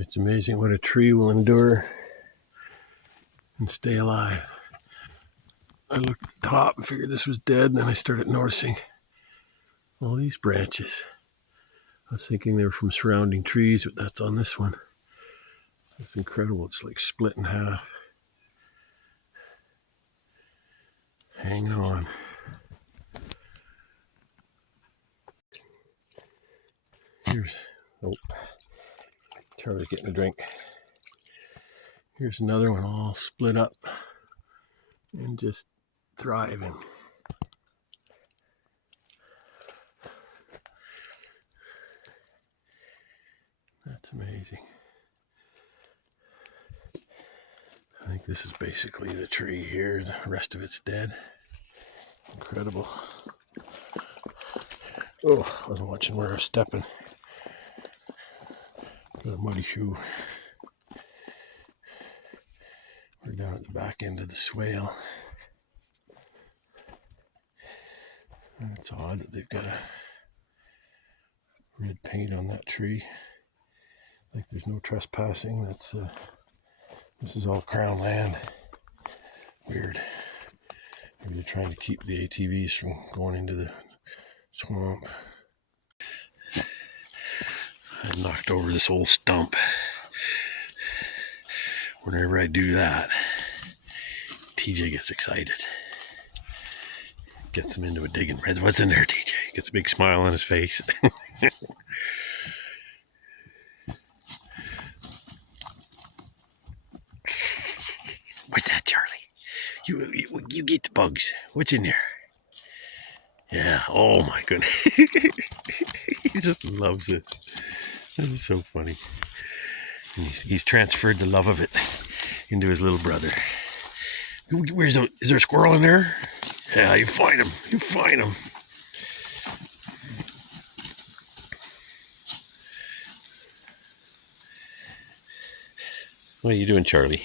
It's amazing what a tree will endure and stay alive. I looked at the top and figured this was dead, and then I started noticing all these branches. I was thinking they were from surrounding trees, but that's on this one. It's incredible. It's like split in half. Hanging on. Charlie's getting a drink. Here's another one all split up and just thriving. That's amazing. I think this is basically the tree here. The rest of it's dead. Incredible. Oh, I wasn't watching where I was stepping. Got a muddy shoe. We're down at the back end of the swale. And it's odd that they've got a red paint on that tree. Like there's no trespassing. This is all crown land. Weird. Maybe they're trying to keep the ATVs from going into the swamp. I knocked over this old stump. Whenever I do that, TJ gets excited. Gets him into a digging. What's in there, TJ? Gets a big smile on his face. What's that, Charlie? You get the bugs. What's in there? Yeah. Oh my goodness. He just loves it. That is so funny. And he's transferred the love of it into his little brother. Is there a squirrel in there? Yeah, you find him. You find him. What are you doing, Charlie?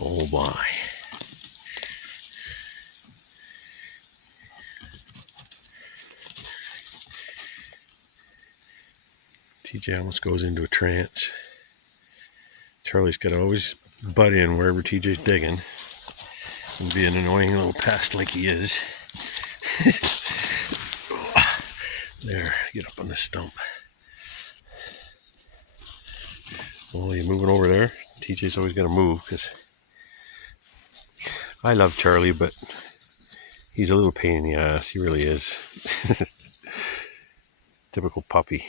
Oh my. TJ almost goes into a trance. Charlie's got to always butt in wherever TJ's digging and be an annoying little pest like he is. There, get up on this stump. Oh, you moving over there? TJ's always got to move because I love Charlie, but he's a little pain in the ass. He really is. Typical puppy.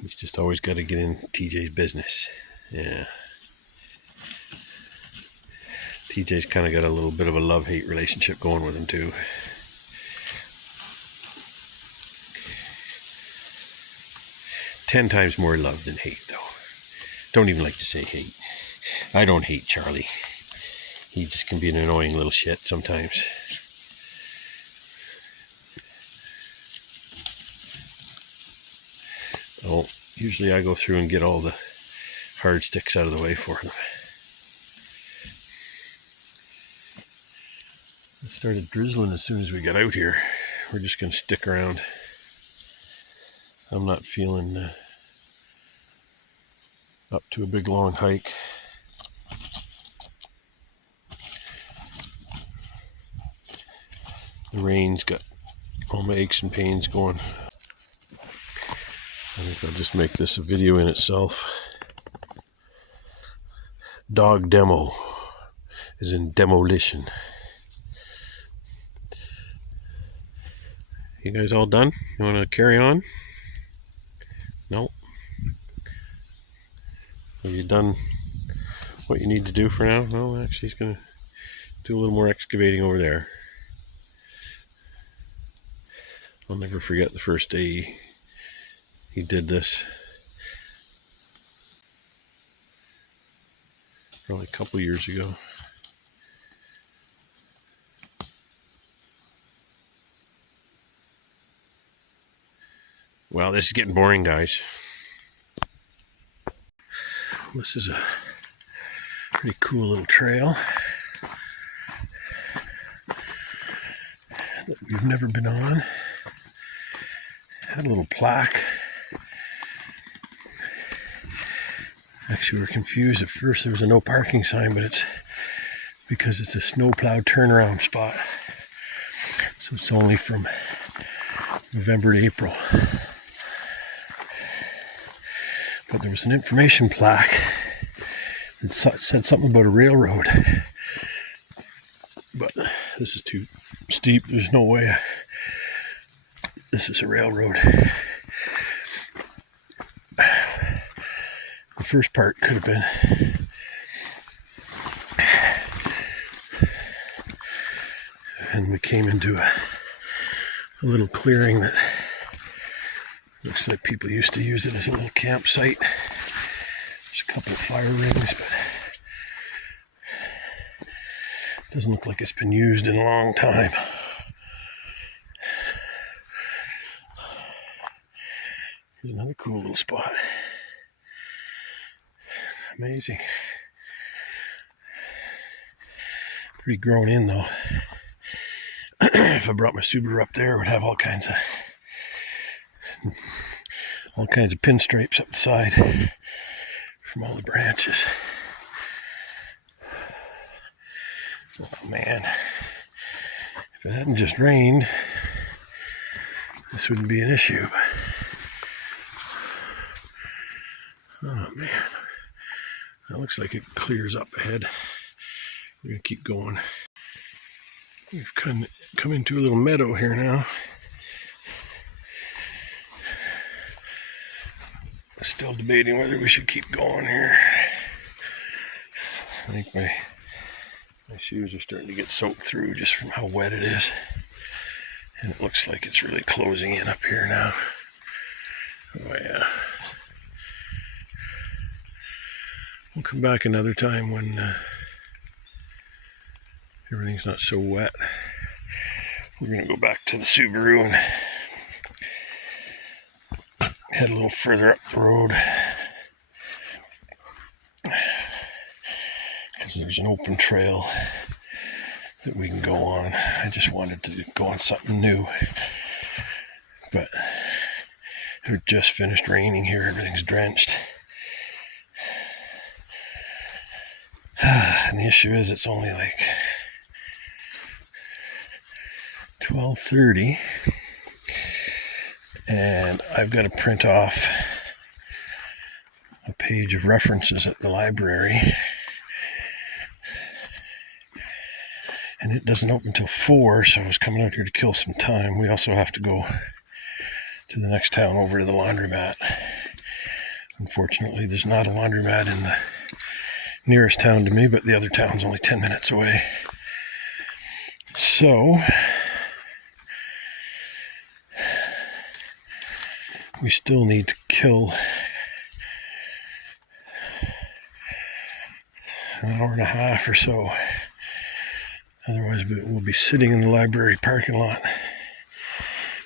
He's just always got to get in TJ's business. Yeah. TJ's kind of got a little bit of a love-hate relationship going with him too. Ten times more love than hate, though. Don't even like to say hate. I don't hate Charlie. He just can be an annoying little shit sometimes. Oh, usually I go through and get all the hard sticks out of the way for them. It started drizzling as soon as we got out here. We're just going to stick around. I'm not feeling up to a big long hike. The rain's got all my aches and pains going. I think I'll just make this a video in itself. Dog demo is in demolition. You guys all done? You want to carry on? No? Have you done what you need to do for now? No, actually he's going to do a little more excavating over there. I'll never forget the first day he did this. Probably a couple years ago. Well, this is getting boring, guys. This is a pretty cool little trail that we've never been on. Had a little plaque. Actually, we were confused at first. There was a no parking sign, but it's because it's a snowplow turnaround spot. So it's only from November to April. But there was an information plaque that said something about a railroad. But this is too steep. There's no way this is a railroad. The first part could have been. And we came into a little clearing that looks like people used to use it as a little campsite. There's a couple of fire rings, but it doesn't look like it's been used in a long time. Here's another cool little spot. Amazing. Pretty grown in though. If I brought my Subaru up there, it would have all kinds of pinstripes up the side from all the branches. Oh man, if it hadn't just rained, this wouldn't be an issue. Oh man, that looks like it clears up ahead. We're gonna keep going. We've come into a little meadow here now. Still debating whether we should keep going here. I think my shoes are starting to get soaked through just from how wet it is. And it looks like it's really closing in up here now. Oh yeah. We'll come back another time when everything's not so wet. We're going to go back to the Subaru and head a little further up the road. Because there's an open trail that we can go on. I just wanted to go on something new. But it just finished raining here. Everything's drenched. And the issue is it's only like 12:30 and I've got to print off a page of references at the library, and it doesn't open until 4, so I was coming out here to kill some time. We also have to go to the next town over to the laundromat. Unfortunately, there's not a laundromat in the nearest town to me, but the other town's only 10 minutes away. So we still need to kill an hour and a half or so. Otherwise, we'll be sitting in the library parking lot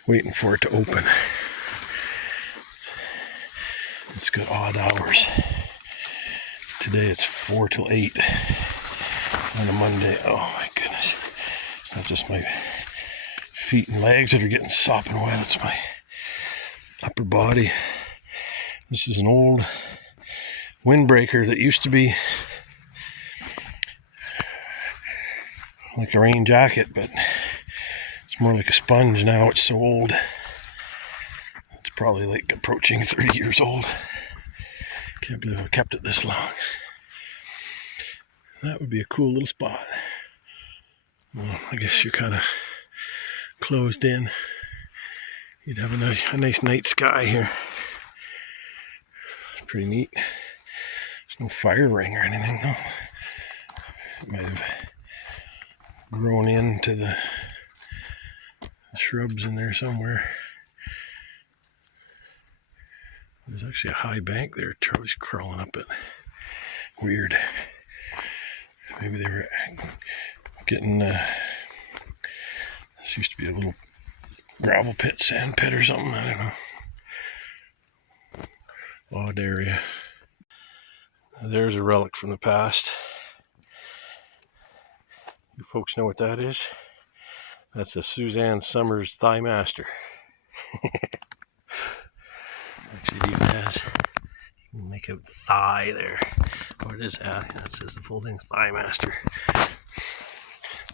waiting for it to open. It's got odd hours. Today it's 4 till 8 on a Monday. Oh my goodness. It's not just my feet and legs that are getting sopping wet. It's my upper body. This is an old windbreaker that used to be like a rain jacket, but it's more like a sponge now. It's so old. It's probably like approaching 30 years old. Can't believe I've kept it this long. That would be a cool little spot. Well, I guess you're kind of closed in. You'd have a nice night sky here. It's pretty neat. There's no fire ring or anything though. It might have grown into the shrubs in there somewhere. There's actually a high bank there. Charlie's crawling up it. Weird. Maybe they were getting, this used to be a little gravel pit, sand pit or something. I don't know. Odd area. There's a relic from the past. You folks know what that is? That's a Suzanne Summers Thigh Master. Make out thigh there. What is that? That says the full thing, Thigh Master.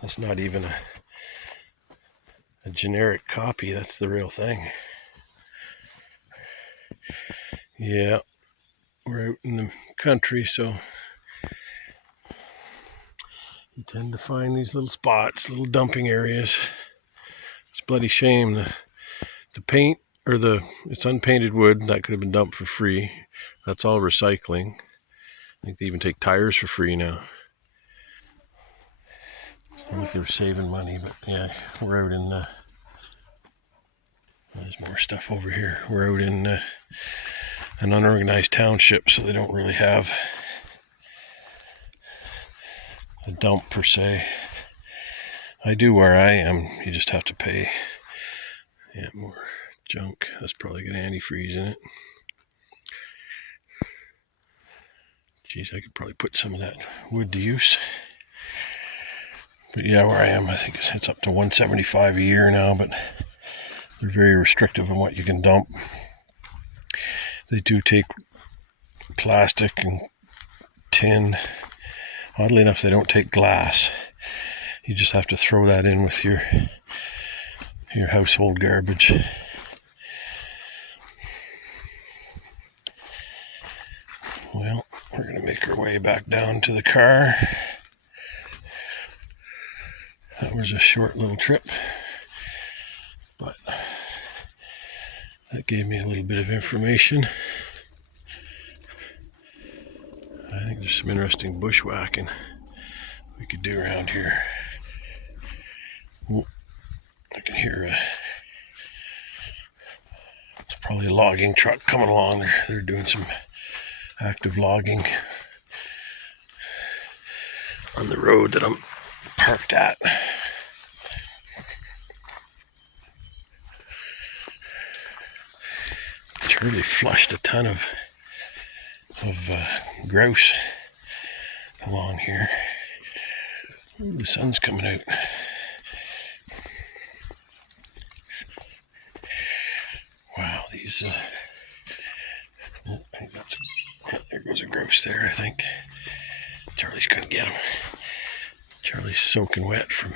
That's not even a generic copy. That's the real thing. Yeah, we're out in the country, so you tend to find these little spots, little dumping areas. It's a bloody shame. The paint, or it's unpainted wood, that could have been dumped for free. That's all recycling. I think they even take tires for free now. I think they're saving money, but yeah, we're out in, there's more stuff over here. We're out in an unorganized township, so they don't really have a dump per se. I do where I am, you just have to pay. Yeah, more junk. That's probably got antifreeze in it. Geez, I could probably put some of that wood to use. But yeah, where I am, I think it's up to $175 a year now, but they're very restrictive on what you can dump. They do take plastic and tin. Oddly enough, they don't take glass. You just have to throw that in with your household garbage. Well, we're going to make our way back down to the car. That was a short little trip, but that gave me a little bit of information. I think there's some interesting bushwhacking we could do around here. Ooh, I can hear it's probably a logging truck coming along. They're doing some active logging on the road that I'm parked at. Charlie flushed a ton of grouse along here. Ooh, the sun's coming out. Wow, these there goes a grouse there, I think. Charlie's gonna get him. Charlie's soaking wet from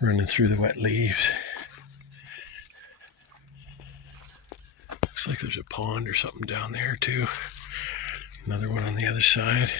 running through the wet leaves. Looks like there's a pond or something down there too. Another one on the other side.